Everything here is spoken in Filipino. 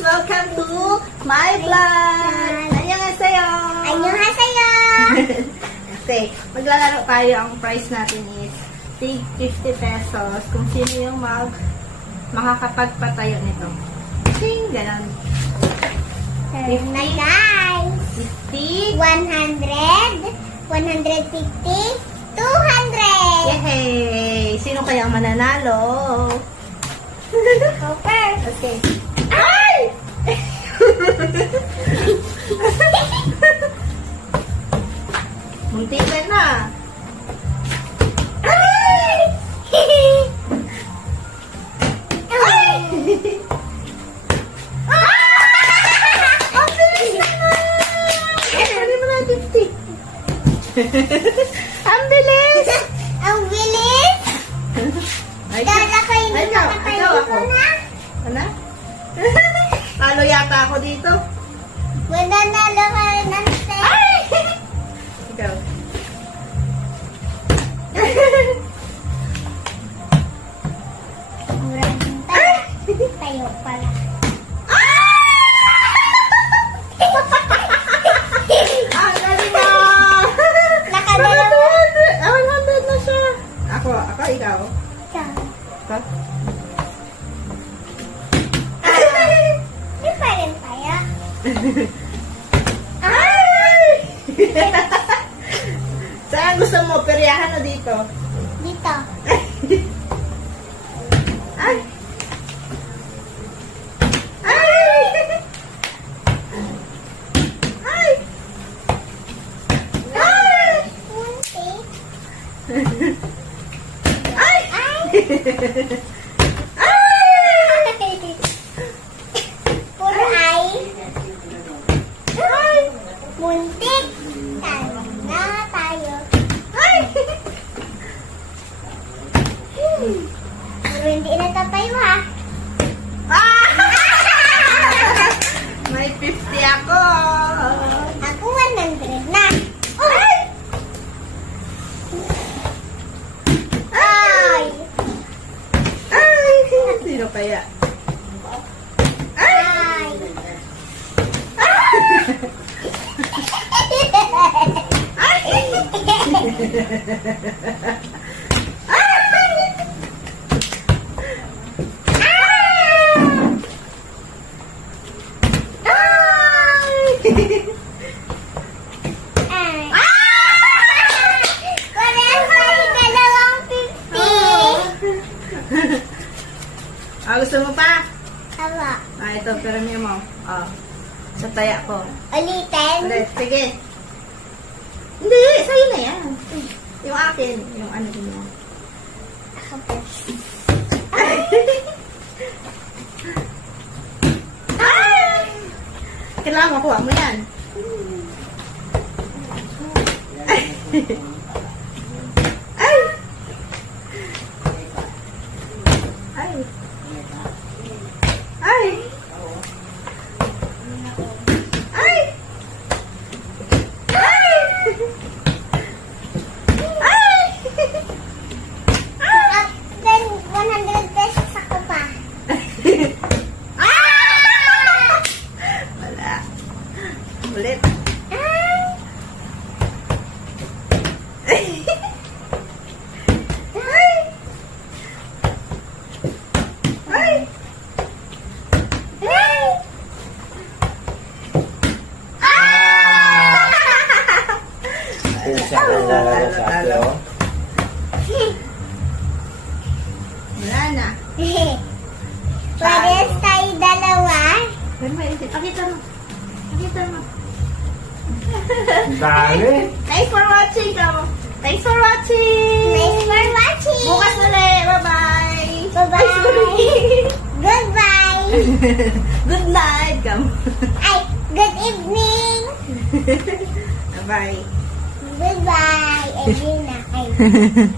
Welcome to my vlog! Annyeonghaseyo! Annyeonghaseyo! Kasi, maglalaro tayo. Ang price natin is tig 50 pesos. Kung sino yung mag makakapagpatayo nito. Ting! Ganon. Na guys! 50. 100, 150, 200! Yay! Sino kaya ang mananalo? Copper! Okay. Ay! Muntikan na. Ay! Ay! Ang bilis naman! Ay, mo na 50? Ang bilis! Ay, Kala ko hindi Ay, ikaw, makatayo ikaw ako. na. Ano? Talo yata ako dito. Mananalo ka rin ng set. Ay! Ikaw. Murang tayo. Tayo pala. Ang galing na! Nakadalawa. 100! Ah, 100 na siya. Ako, ako, ikaw. Ako? Di Ay! Saan gusto mo? Peryahan o dito? Dito. Ay! Ay! Ay! Ay! Ay! Ay! Puro ay. Ay! Muntik. Tayo na tayo. Ay! Pero hindi na tatayo ha. Ah! May 50 ako. Ako 100 na. Ay! Ay! Ay! Sino kaya? Ay! Ay! Parehas tayo dalawang 50. Ah, gusto mo pa? Tama. Ah, ito, pirami mo. Ah, sa taya ko. Ulitin. Ulit, sige. Hindi, sa'yo na yan. Yung akin, yung ano din mo. Ako. Ay! Kailangan makuha mo yan. Ay! Ay! Ay! Ay! Ay! Ay! At then, 100 pesos ako pa. Ah! Wala. Ulit. Ay! Ay! Ay! Ay! Isa na lalaro sa atin, oh. Wala na. Parehas tayo dalawa. Pero may. Pakita mo. Pakita mo. Dami. Thanks for watching. Thanks for watching. Thanks for watching. Bukas ulit. Bye-bye. Bye-bye. Goodbye. Good night, kamo. Ay, good evening. Bye. Goodbye. Ayun na. Ay.